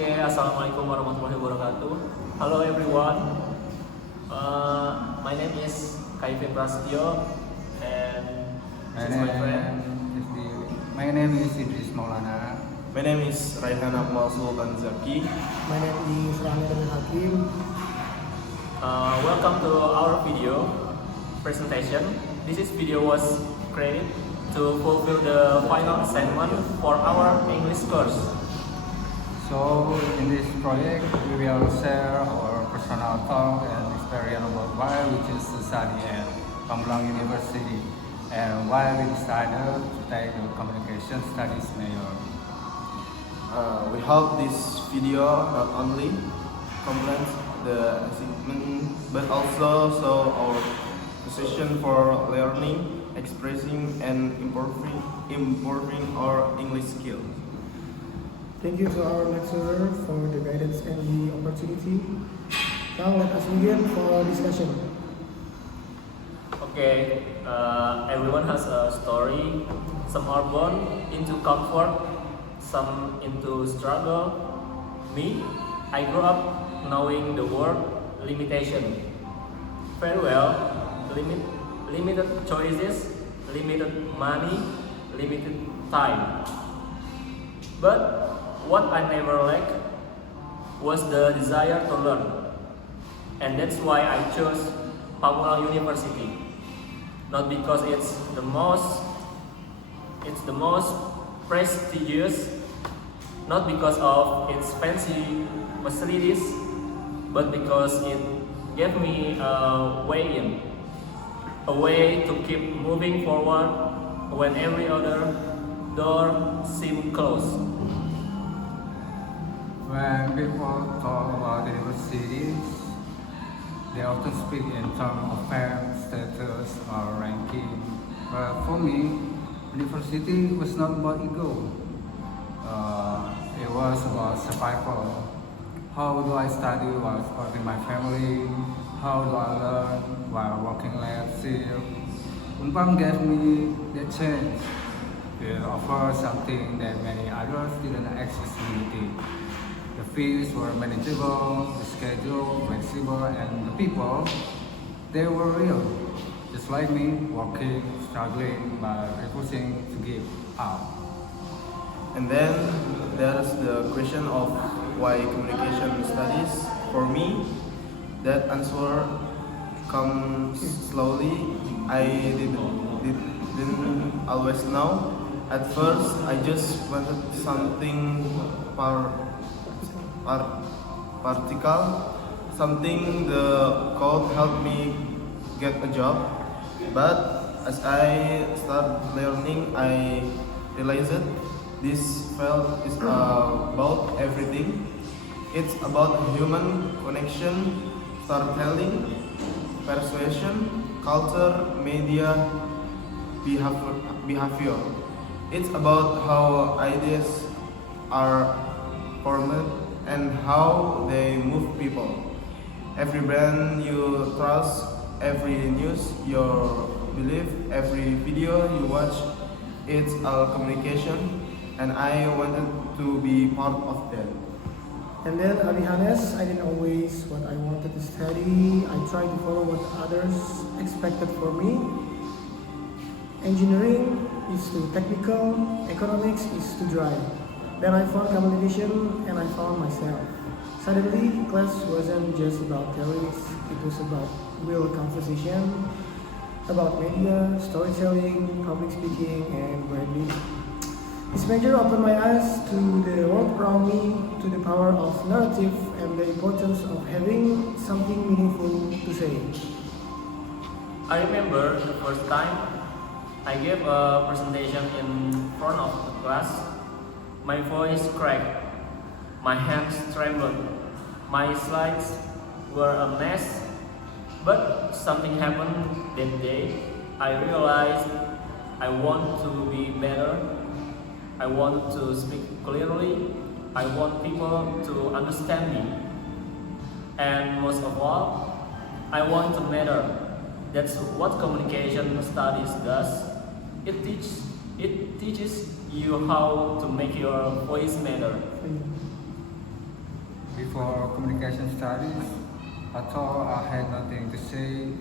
Oke, Assalamualaikum warahmatullahi wabarakatuh. Hello everyone. My name is Kaife Prasetyo and this is my friend. My name is Idris Maulana. My name is Raihan Akmal Sultan Zaki. My name is Rahmi Abdul Hakim. Welcome to our video presentation. This video was created to fulfill the final assignment for our English course. So in this project, we will share our personal thought and experience about why we choose to study at Pamulang University and why we decided to take the communication studies major. We hope this video not only complements the achievement but also show our position for learning, expressing, and improving our English skills. Thank you to our lecturer for the guidance and the opportunity. Now let us begin for discussion. Okay, everyone has a story. Some are born into comfort, some into struggle. Me, I grew up knowing the word limitation very well. Limited choices, limited money, limited time. But what I never lacked was the desire to learn. And that's why I chose Pamulang University. Not because it's the most prestigious, not because of its fancy facilities, but because it gave me a way in, a way to keep moving forward when every other door seemed closed. When people talk about universities, they often speak in terms of fame, status, or ranking. But for me, university was not about ego. It was about survival. How do I study while supporting my family? How do I learn while working late shift? Unpam gave me that chance. It offered something that many others didn't accessibility. The fees were manageable, the schedule flexible, and the people, they were real. Just like me, working, struggling, but refusing to give up. And then there's the question of why communication studies. For me, that answer comes slowly. I didn't always know. At first, I just wanted something practical, something the code helped me get a job. But as I start learning, I realized this field is about everything. It's about human connection, storytelling, persuasion, culture, media, behavior. It's about how ideas are formed and how they move people. Every brand you trust, every news you believe, every video you watch, it's all communication, and I wanted to be part of that. And then, I'll be honest, I didn't always what I wanted to study. I tried to follow what others expected for me. Engineering is too technical, economics is too dry. Then I found communication and I found myself. Suddenly, class wasn't just about theories, it was about real conversation, about media, storytelling, public speaking, and branding. This major opened my eyes to the world around me, to the power of narrative and the importance of having something meaningful to say. I remember the first time I gave a presentation in front of the class. My voice cracked, my hands trembled, my slides were a mess. But something happened that day. I realized I want to be better. I want to speak clearly. I want people to understand me. And most of all, I want to matter. That's what communication studies does. It teaches you how to make your voice matter. Before communication studies, I thought I had nothing to say.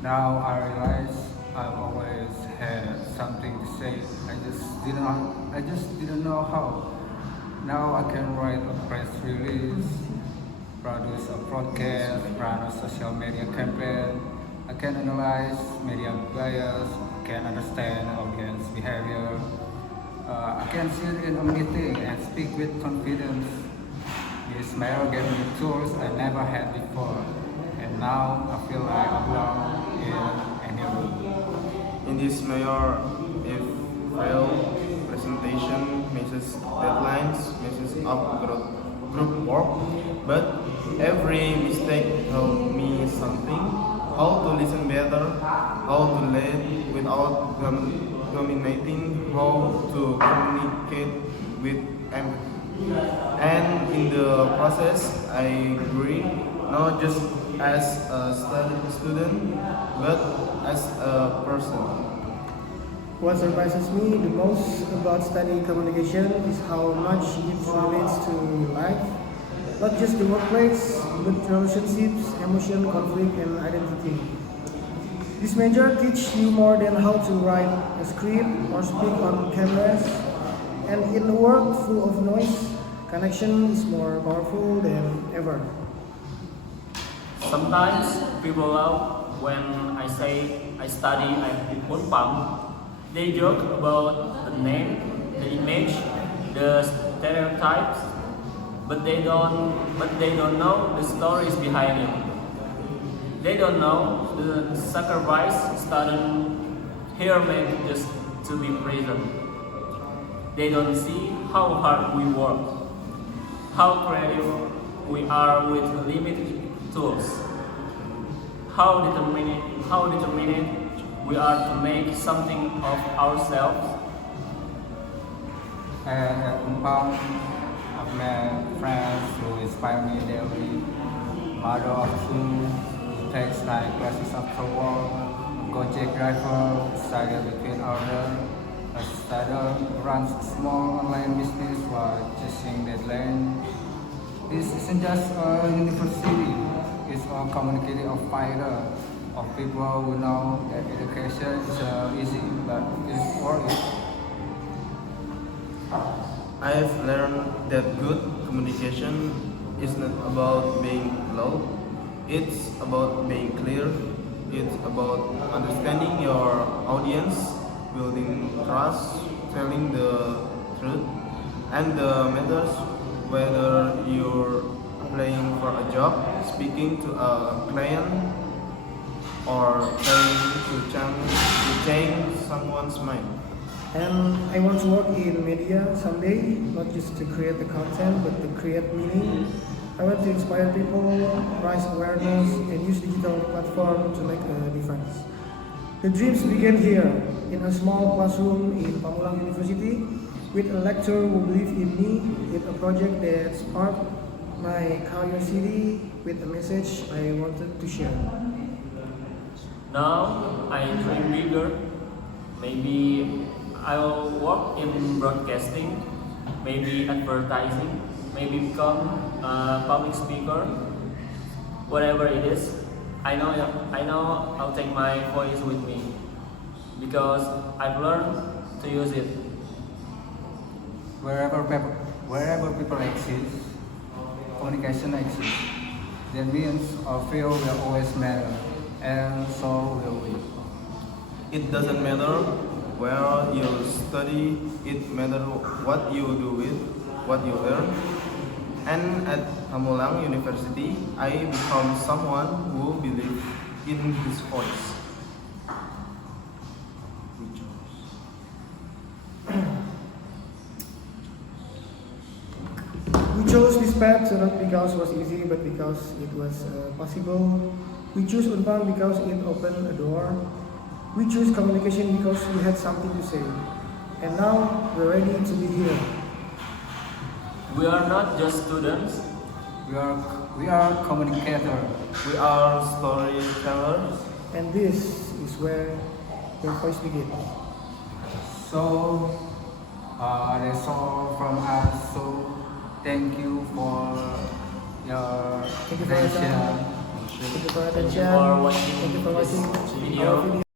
Now I realize I've always had something to say. I just didn't know how. Now I can write a press release, produce a broadcast, run a social media campaign. I can analyze media bias, can understand audience behavior. I can sit in a meeting and speak with confidence. This mayor gave me tools I never had before, and now I feel like I belong in any room. In this mayor, if fail presentation, misses deadlines, misses up group work, but every mistake taught me something. How to listen better, how to lead without dominating, how to communicate with empathy. And in the process, I grew not just as a student, but as a person. What surprises me the most about studying communication is how much it relates to life. Not just the workplace, but relationships, emotion, conflict, and identity. This major teaches you more than how to write a script or speak on cameras. And in a world full of noise, connection is more powerful than ever. Sometimes people laugh when I say I study at Unpam. They joke about the name, the image, the stereotypes, but they don't know the stories behind it. They don't know the sacrifice students here make just to be present. They don't see how hard we work, how creative we are with limited tools, how determined we are to make something of ourselves. And at Umpang, I've met friends who inspire me daily. Mother of two, who takes night classes after work. Gojek driver, decided between order. A student who runs a small online business while chasing deadline. This isn't just a university, it's a community of fighters, of people who know that education is easy, but it's worth it. I've learned that good communication is not about being loud, it's about being clear, it's about understanding your audience, building trust, telling the truth, and the matters whether you're applying for a job, speaking to a client, or trying to change someone's mind. And I want to work in media someday, not just to create the content, but to create meaning. I want to inspire people, raise awareness, and use digital platform to make a difference. The dreams began here, in a small classroom in Pamulang University, with a lecturer who believed in me, with a project that sparked my curiosity, with a message I wanted to share. Now I dream bigger. Maybe I will work in broadcasting, maybe advertising, maybe become a public speaker. Whatever it is, I know I'll take my voice with me because I've learned to use it. Wherever people exist, communication exists. That means our field will always matter, and so will we. It doesn't matter where you study, it matters what you do with what you learn. And at Pamulang University, I become someone who believes in his voice. We chose this path not because it was easy, but because it was possible. We chose Unpam because it opened a door. We chose communication because we had something to say. And now we're ready to be here. We are not just students. We are communicators. We are storytellers. And this is where your voice begins. So that's all from us. So thank you for your Thank you for your attention. time. Thank you for your Thank you attention. for watching Thank you for watching this video. our video.